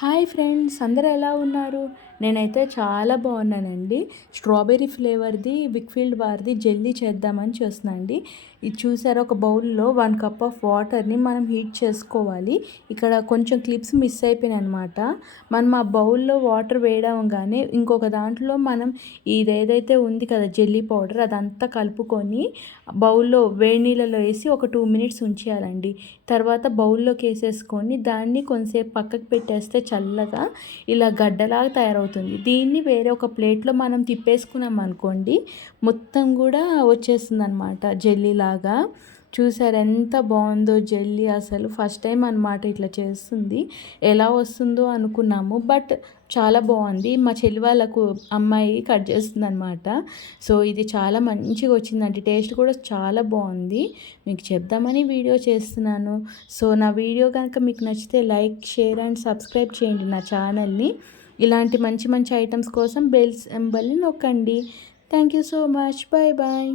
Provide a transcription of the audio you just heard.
Hi friends, అందరూ ఎలా ఉన్నారు? నేనైతే చాలా బాగున్నానండి. స్ట్రాబెర్రీ ఫ్లేవర్ది విక్ఫీల్డ్ వారిది జెల్లీ చేద్దామని చూస్తున్నానండి. ఇది చూసారా, ఒక బౌల్లో 1 కప్ ఆఫ్ వాటర్ని మనం హీట్ చేసుకోవాలి. ఇక్కడ కొంచెం క్లిప్స్ మిస్ అయిపోయినాయి అనమాట. మనం ఆ బౌల్లో వాటర్ వేయడంగానే ఇంకొక దాంట్లో మనం ఇదేదైతే ఉంది కదా జెల్లీ పౌడర్, అదంతా కలుపుకొని బౌల్లో వేడి నీళ్ళలో వేసి ఒక 2 మినిట్స్ ఉంచేయాలండి. తర్వాత బౌల్లోకి వేసేసుకొని దాన్ని కొంతసేపు పక్కకు పెట్టేస్తే చల్లగా ఇలా గడ్డలాగా తయారవుతుంది. దీన్ని వేరే ఒక ప్లేట్లో మనం తిప్పేసుకున్నాం అనుకోండి, మొత్తం కూడా వచ్చేస్తుంది అనమాట జెల్లీలాగా. చూసారు ఎంత బాగుందో జెల్లీ. అసలు ఫస్ట్ టైం అనమాట ఇట్లా చేస్తుంది. ఎలా వస్తుందో అనుకున్నాము, బట్ చాలా బాగుంది. మా చెల్లి వాళ్ళకు అమ్మాయి కట్ చేస్తుంది అనమాట. సో ఇది చాలా మంచిగా వచ్చిందండి. టేస్ట్ కూడా చాలా బాగుంది. మీకు చెప్దామని వీడియో చేస్తున్నాను. సో నా వీడియో కనుక మీకు నచ్చితే లైక్, షేర్ అండ్ సబ్స్క్రైబ్ చేయండి నా ఛానల్ని. ఇలాంటి మంచి మంచి ఐటమ్స్ కోసం బెల్ సింబల్ని నొక్కండి. Thank you so much. Bye bye.